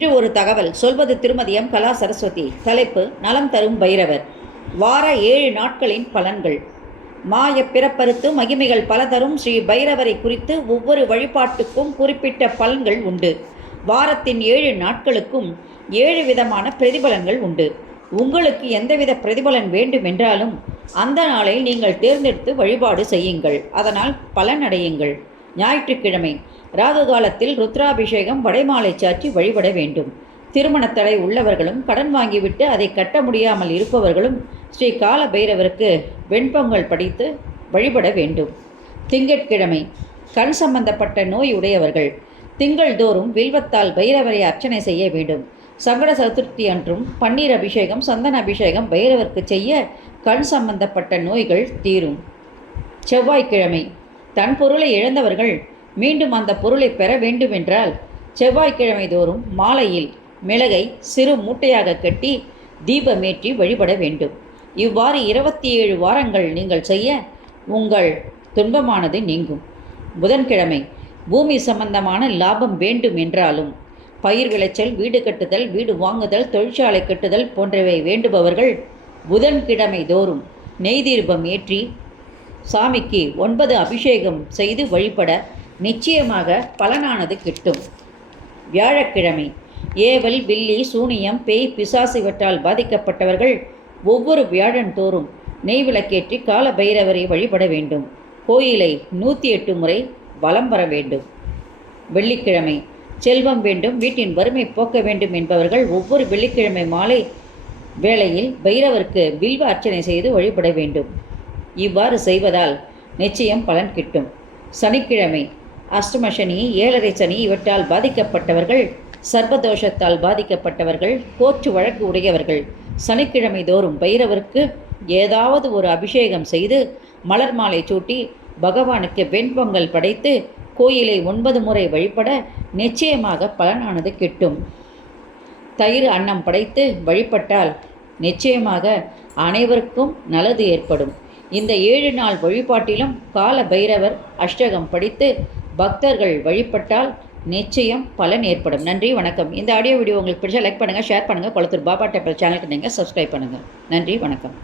இன்று ஒரு தகவல் சொல்வது திருமதி எம். கலா சரஸ்வதி. தலைப்பு நலம் தரும் பைரவர். வார 7 நாட்களின் பலன்கள். மாய பிறப்பறுத்து மகிமைகள் பல தரும் ஸ்ரீ பைரவரை குறித்து ஒவ்வொரு வழிபாட்டுக்கும் குறிப்பிட்ட பலன்கள் உண்டு. வாரத்தின் 7 நாட்களுக்கும் 7 விதமான பிரதிபலன்கள் உண்டு. உங்களுக்கு எந்தவித பிரதிபலன் வேண்டும் என்றாலும் அந்த நாளை நீங்கள் தேர்ந்தெடுத்து வழிபாடு செய்யுங்கள். அதனால் பலனடையுங்கள். ஞாயிற்றுக்கிழமை ராகு காலத்தில் ருத்ராபிஷேகம் வடைமாலை சாற்றி வழிபட வேண்டும். திருமண தடை உள்ளவர்களும் கடன் வாங்கிவிட்டு அதை கட்ட முடியாமல் இருப்பவர்களும் ஸ்ரீ கால பைரவருக்கு வெண்பொங்கல் படைத்து வழிபட வேண்டும். திங்கட்கிழமை கண் சம்பந்தப்பட்ட நோய் உடையவர்கள் திங்கள் தோறும் வில்வத்தால் பைரவரை அர்ச்சனை செய்ய வேண்டும். சங்கட சதுர்த்தி அன்றும் பன்னீர் அபிஷேகம் சந்தன அபிஷேகம் பைரவருக்கு செய்ய கண் சம்பந்தப்பட்ட நோய்கள் தீரும். செவ்வாய்க்கிழமை தன் பொருளை இழந்தவர்கள் மீண்டும் அந்த பொருளை பெற வேண்டுமென்றால் செவ்வாய்க்கிழமை தோறும் மாலையில் மிளகை சிறு மூட்டையாக கட்டி தீபமேற்றி வழிபட வேண்டும். இவ்வாறு 27 வாரங்கள் நீங்கள் செய்ய உங்கள் துன்பமானது நீங்கும். புதன்கிழமை பூமி சம்பந்தமான லாபம் வேண்டும் என்றாலும் பயிர் விளைச்சல், வீடு கட்டுதல், வீடு வாங்குதல், தொழிற்சாலை கட்டுதல் போன்றவை வேண்டுபவர்கள் புதன்கிழமை தோறும் நெய் தீபம் ஏற்றி சாமிக்கு 9 அபிஷேகம் செய்து வழிபட நிச்சயமாக பலனானது கிட்டும். வியாழக்கிழமை ஏவல், பில்லி, சூனியம், பேய், பிசாசு இவற்றால் பாதிக்கப்பட்டவர்கள் ஒவ்வொரு வியாழன் தோறும் நெய் விளக்கேற்றி கால பைரவரை வழிபட வேண்டும். கோயிலை 108 முறை வலம் வர வேண்டும். வெள்ளிக்கிழமை செல்வம் வேண்டும், வீட்டின் வறுமை போக்க வேண்டும் என்பவர்கள் ஒவ்வொரு வெள்ளிக்கிழமை மாலை வேளையில் பைரவருக்கு வில்வ அர்ச்சனை செய்து வழிபட வேண்டும். இவ்வாறு செய்வதால் நிச்சயம் பலன் கிட்டும். சனிக்கிழமை அஷ்டம சனி, 7.5 சனி இவற்றால் பாதிக்கப்பட்டவர்கள், சர்ப்பதோஷத்தால் பாதிக்கப்பட்டவர்கள், கோர்ட்டு வழக்கு உடையவர்கள் சனிக்கிழமை தோறும் பைரவருக்கு ஏதாவது ஒரு அபிஷேகம் செய்து மலர் மாலை சூட்டி பகவானுக்கு வெண்பொங்கல் படைத்து கோயிலை 9 முறை வழிபட நிச்சயமாக பலனானது கிட்டும். தயிர் அன்னம் படைத்து வழிபட்டால் நிச்சயமாக அனைவருக்கும் நல்லது ஏற்படும். இந்த 7 நாள் வழிபாட்டிலும் கால பைரவர் அஷ்டகம் படித்து பக்தர்கள் வழிபட்டால் நிச்சயம் பலன் ஏற்படும். நன்றி, வணக்கம். இந்த ஆடியோ வீடியோ உங்களுக்கு பிடிச்சா லைக் பண்ணுங்கள், ஷேர் பண்ணுங்கள். கொளத்தூர் பாபா டெம்பிள் சேனலுக்கு நீங்கள் சப்ஸ்கிரைப் பண்ணுங்கள். நன்றி, வணக்கம்.